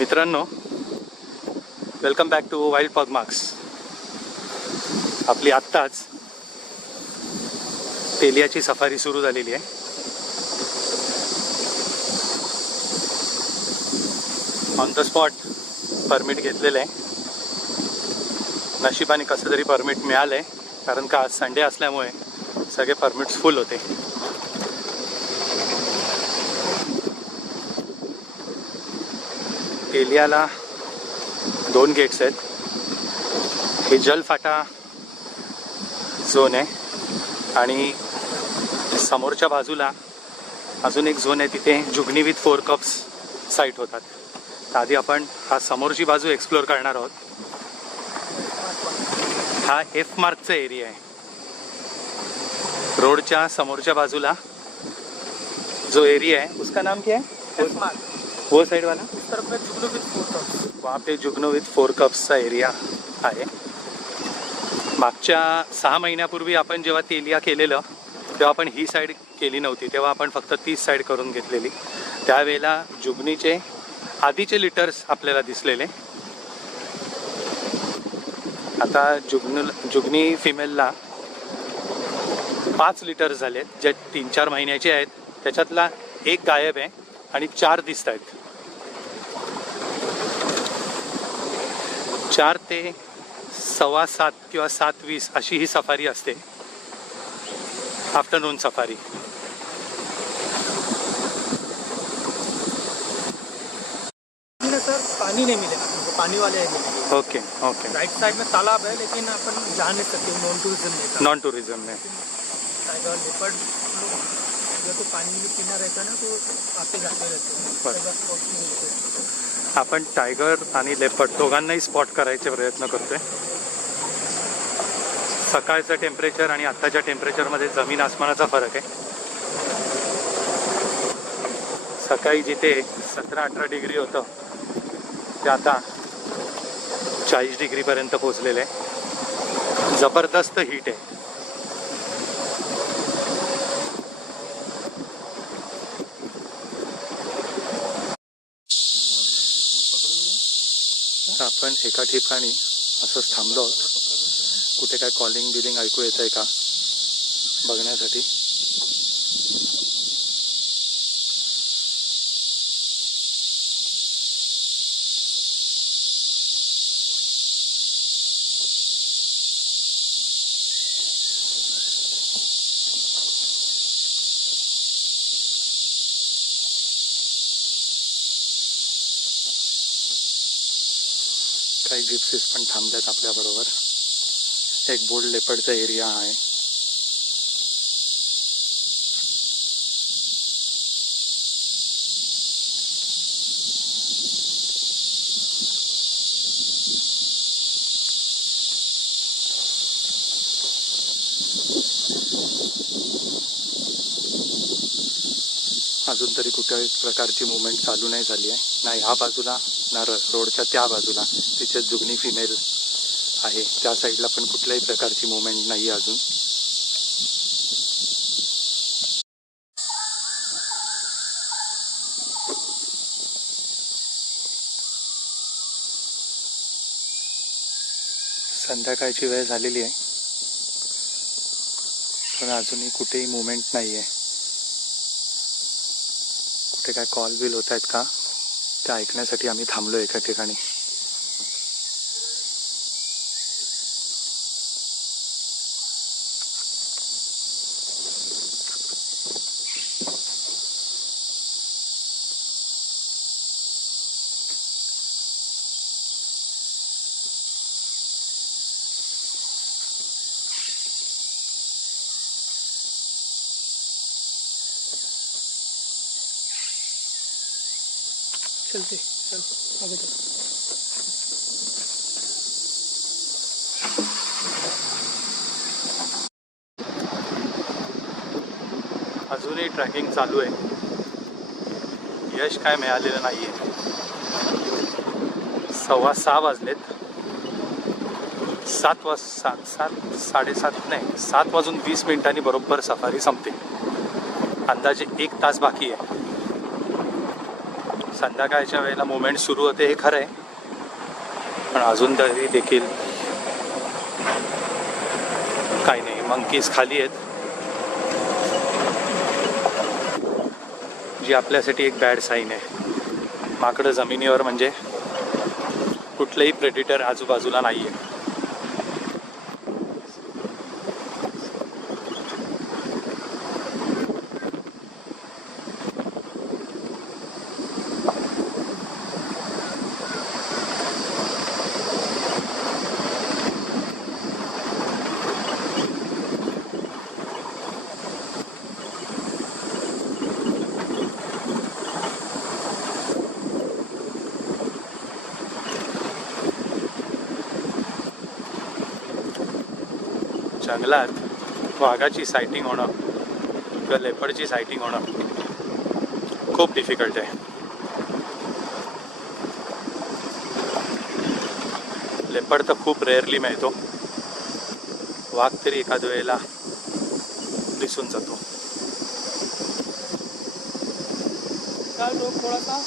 मित्रांनो, welcome back to wild pug marks. आपली आत्ताच तेलियाची सफारी सुरू झालेली आहे. ऑन द स्पॉट परमिट घेतलेलं आहे. नशिबाने कसं तरी परमिट मिळालं आहे, कारण का आज संडे असल्यामुळे सगळे परमिट्स फुल होते. तेलियाला 2 गेट्स आहेत. हे जलफाटा झोन आहे आणि समोरच्या बाजूला अजून एक झोन आहे, तिथे जुगनी विथ 4 कप्स साईट होतात. तर आधी आपण हा समोरची बाजू एक्सप्लोर करणार आहोत. हा एफ मार्कचा एरिया आहे. रोडच्या समोरच्या बाजूला जो एरिया है उसका नाम क्या है? वो साइड वाला वहाँ पे जुगनू विथ 4 कप्सचा एरिया आहे. मागच्या 6 महिन्यापूर्वी आपण जेव्हा तेलिया केलेलं तेव्हा आपण ही साईड केली नव्हती. तेव्हा आपण फक्त 30 साईड करून घेतलेली. त्यावेळेला जुगनीचे आधीचे लिटर्स आपल्याला दिसलेले. आता जुगनी फिमेलला 5 लिटर्स झालेत, जे 3-4 महिन्याचे आहेत. त्याच्यातला 1 गायब आहे आणि 4 दिसत आहेत. 4 ते 7:15 किंवा 7:20 अशी ही सफारी असते, आफ्टरनून सफारी. सर पानी नहीं मिलेगा हमको, पानी वाले नहीं. Okay okay. राइट साइड में तालाब है, लेकिन अपन जा नहीं सकते नॉन टूरिज्म में. टाइगर लेपर्ड लोग तो पानी में पीना रहता ना, तो आते जाते रहते हैं. आपण टायगर आणि लेपर्ड दोघांनाही स्पॉट करायचे प्रयत्न करतोय. सकाळचं टेम्परेचर आणि आत्ताच्या टेम्परेचरमध्ये जमीन आसमानाचा फरक आहे. सकाळी जिथे 17-18 डिग्री होतं ते आता 40 डिग्रीपर्यंत पोहोचलेलं आहे. जबरदस्त हीट आहे. आपण एका ठिकाणी असंच थांबलो आहोत. कुठे काय कॉलिंग बिलिंग ऐकू येत आहे का बघण्यासाठी. काही जिप्सीज पण थांबल्यात आपल्याबरोबर. एक बोल्ड लेपर्डचा एरिया आहे. अजून तरी कुठल्याही प्रकारची मुवमेंट चालू नाही झाली आहे, ना ह्या बाजूला ना रोडच्या त्या बाजूला. तिथे जुगनी फिमेल आहे, त्या साईडला पण कुठल्याही प्रकारची मुवमेंट नाही अजून. संध्याकाळची वेळ झालेली आहे, पण अजूनही कुठेही मुवमेंट नाही आहे. कुठे काय कॉल बिल होत आहेत का ते ऐकण्यासाठी आम्ही थांबलो एका ठिकाणी. चलते चल आगे चल. अजूनही ट्रॅकिंग चालू आहे. यश काय मिळालेलं नाही आहे. 6:15 वाजलेत. 7:20 बरोबर सफारी संपते. अंदाजे 1 तास बाकी आहे. संध्याकाळच्या वेळेला मुवमेंट सुरू होते हे खरं आहे, पण अजून तरी देखील काही नाही. मंकीज खाली आहेत, जी आपल्यासाठी एक बॅड साईन आहे. माकडं जमिनीवर म्हणजे कुठलंही प्रेडिटर आजूबाजूला नाही आहे. जंगलात वाघाची सायटिंग होणं किंवा लेपर्डची सायटिंग होणं खूप डिफिकल्ट आहे. लेपर्ड तर खूप रेअरली मिळतो, वाघ तरी एखाद्या वेळेला दिसून जातो. थोडासा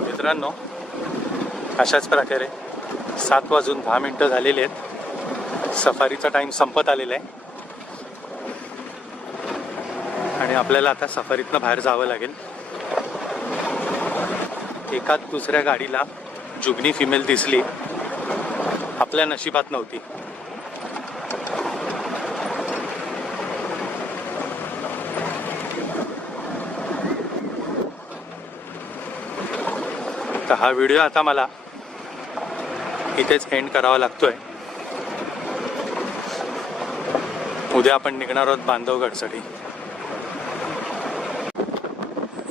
मित्रांनो, अशाच प्रकारे 7:10 झालेले आहेत. सफारीचा टाईम संपत आलेला आहे आणि आपल्याला आता सफारीतनं बाहेर जावं लागेल. एकाच दुसऱ्या गाडीला जुगनी फिमेल दिसली, आपल्या नशिबात नव्हती. तर हा व्हिडिओ आता मला इथेच एंड करावा लागतोय. उद्या आपण निघणार आहोत बांधवगडसाठी.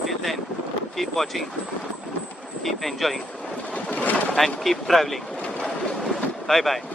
Till then, keep watching, keep enjoying and keep traveling. Bye bye.